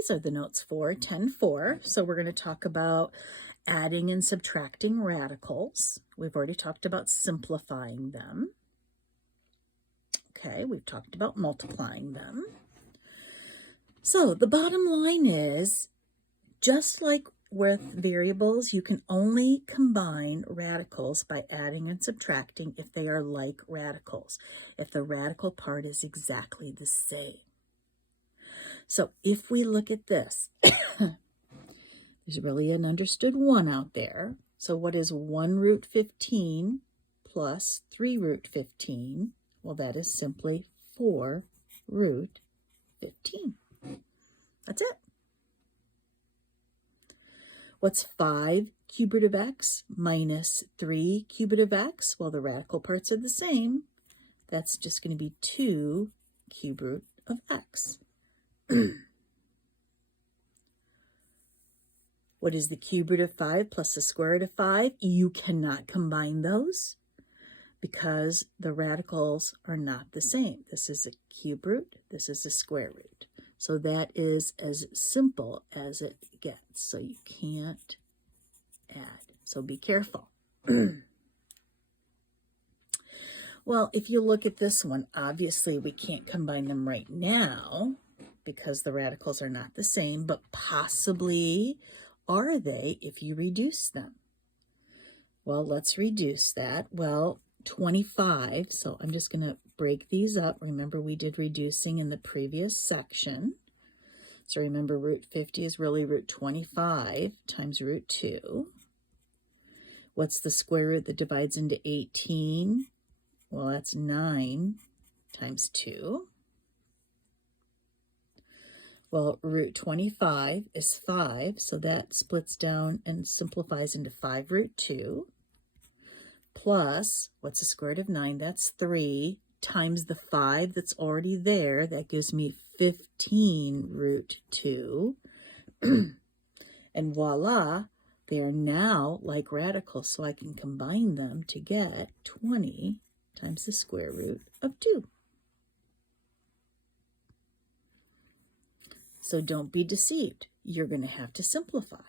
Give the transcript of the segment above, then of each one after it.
these are the notes for 10-4. So we're going to talk about adding and subtracting radicals. We've already talked about simplifying them. Okay, we've talked about multiplying them. So the bottom line is, just like with variables, you can only combine radicals by adding and subtracting if they are like radicals, if the radical part is exactly the same. So if we look at this, there's really an understood 1 out there. So what is 1 root 15 plus 3 root 15? Well, that is simply 4 root 15. That's it. What's 5 cube root of x minus 3 cube root of x? Well, the radical parts are the same. That's just going to be 2 cube root of x. What is the cube root of 5 plus the square root of 5? You cannot combine those because the radicals are not the same. This is a cube root, this is a square root. So that is as simple as it gets. So you can't add. So be careful. Well, if you look at this one, obviously we can't combine them right now because the radicals are not the same, but possibly are they if you reduce them? Well, let's reduce that. Well, 25, so I'm just going to break these up. Remember, we did reducing in the previous section. So remember, root 50 is really root 25 times root 2. What's the square root that divides into 18? Well, that's 9 times 2. Well, root 25 is 5, so that splits down and simplifies into 5 root 2. Plus, what's the square root of 9? That's 3 times the 5 that's already there. That gives me 15 root 2. And voila, they are now like radicals, so I can combine them to get 20 times the square root of 2. So don't be deceived. You're going to have to simplify.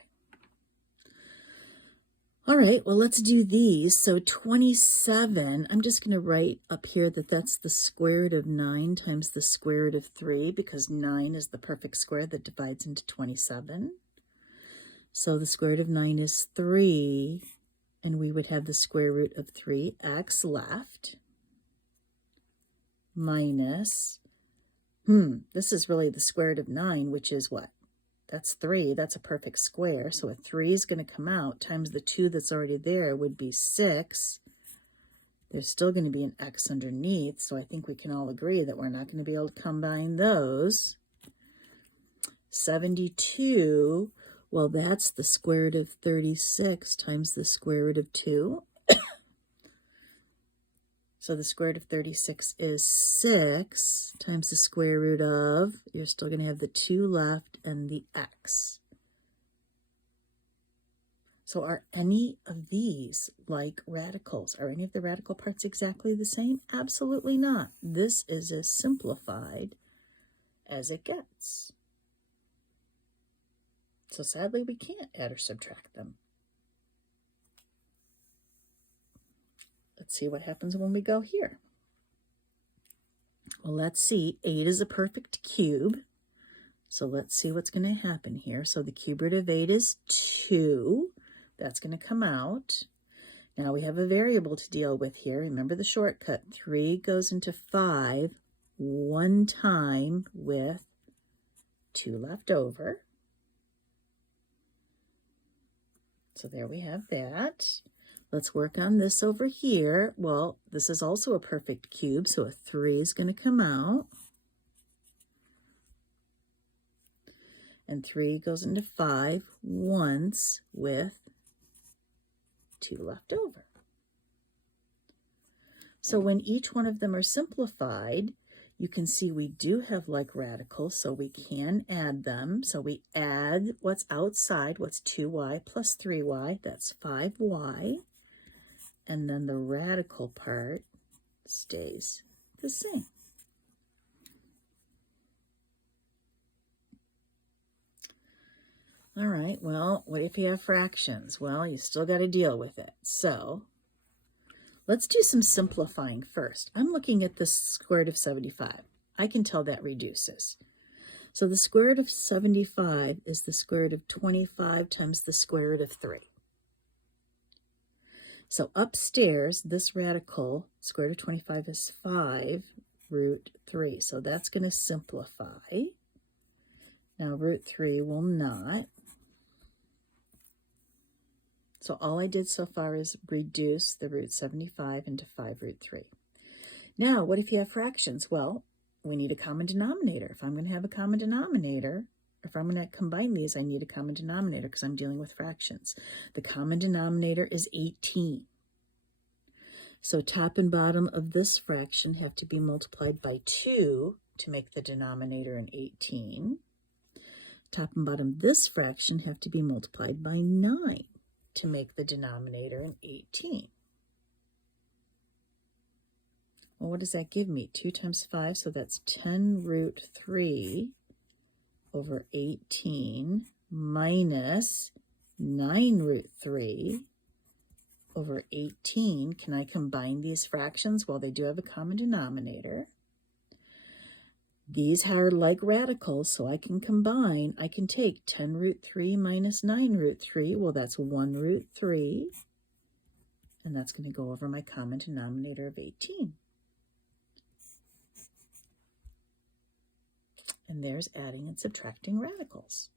All right, well, let's do these. So 27, I'm just going to write up here that that's the square root of 9 times the square root of 3, because 9 is the perfect square that divides into 27. So the square root of 9 is 3, and we would have the square root of 3x left, minus, this is really the square root of 9, which is what? That's 3. That's a perfect square. So a 3 is going to come out times the 2 that's already there would be 6. There's still going to be an x underneath, so I think we can all agree that we're not going to be able to combine those. 72, well, that's the square root of 36 times the square root of 2. So the square root of 36 is 6 times the square root of, you're still going to have the 2 left and the x. So are any of these like radicals? Are any of the radical parts exactly the same? Absolutely not. This is as simplified as it gets. So sadly, we can't add or subtract them. Let's see what happens when we go here. Well, let's see. 8 is a perfect cube. So let's see what's going to happen here. So the cube root of 8 is 2. That's going to come out. Now we have a variable to deal with here. Remember the shortcut. 3 goes into 5 one time with 2 left over. So there we have that. Let's work on this over here. Well, this is also a perfect cube, so a 3 is going to come out. And 3 goes into 5 once with 2 left over. So when each one of them are simplified, you can see we do have like radicals, so we can add them. So we add what's outside, what's 2y plus 3y, that's 5y. And then the radical part stays the same. All right, well, what if you have fractions? Well, you still got to deal with it. So let's do some simplifying first. I'm looking at the square root of 75. I can tell that reduces. So the square root of 75 is the square root of 25 times the square root of 3. So upstairs, this radical, square root of 25 is 5 root 3. So that's going to simplify. Now root 3 will not. So all I did so far is reduce the root 75 into 5 root 3. Now, what if you have fractions? Well, we need a common denominator. If I'm going to have a common denominator, if I'm going to combine these, I need a common denominator because I'm dealing with fractions. The common denominator is 18. So top and bottom of this fraction have to be multiplied by 2 to make the denominator an 18. Top and bottom of this fraction have to be multiplied by 9 to make the denominator an 18. Well, what does that give me? 2 times 5, so that's 10 root 3 over 18 minus 9 root 3 over 18. Can I combine these fractions? Well, they do have a common denominator. These are like radicals, so I can combine. I can take 10 root 3 minus 9 root 3. Well, that's 1 root 3. And that's going to go over my common denominator of 18. And there's adding and subtracting radicals.